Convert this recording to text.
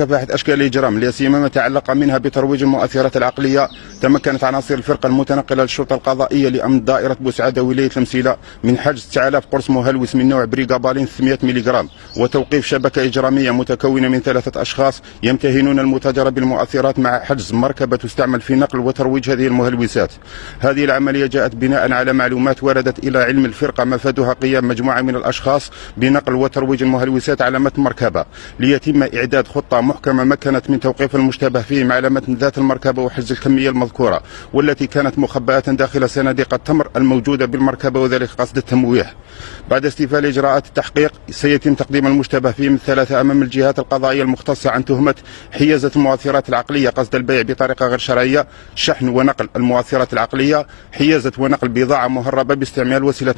مكافحة أشكال الإجرام لا سيما ما تعلق منها بترويج المؤثرات العقلية. تمكنت عناصر الفرقة المتنقلة للشرطة القضائية لأمن دائرة بوسعادة ولاية المسيلة من حجز 9000 قرص مهلوس من نوع بريغابالين 300 ملغ وتوقيف شبكة إجرامية متكونة من 3 أشخاص يمتهنون المتاجرة بالمؤثرات مع حجز مركبة تستعمل في نقل وترويج هذه المهلوسات. هذه العملية جاءت بناء على معلومات وردت إلى علم الفرقة مفادها قيام مجموعة من الأشخاص بنقل وترويج المهلوسات على متن مركبة ليتم إعداد خطة محكمة مكنت من توقيف المشتبه فيهم على متن ذات المركبة وحجز الكمية المذكورة والتي كانت مخبأة داخل صناديق التمر الموجودة بالمركبة وذلك قصد التمويه. بعد استيفاء إجراءات التحقيق سيتم تقديم المشتبه فيهم الثلاثة أمام الجهات القضائية المختصة عن تهمة حيازة المؤثرات العقلية قصد البيع بطريقة غير شرعية، شحن ونقل المؤثرات العقلية، حيازة ونقل بضاعة مهربة باستعمال وسيلة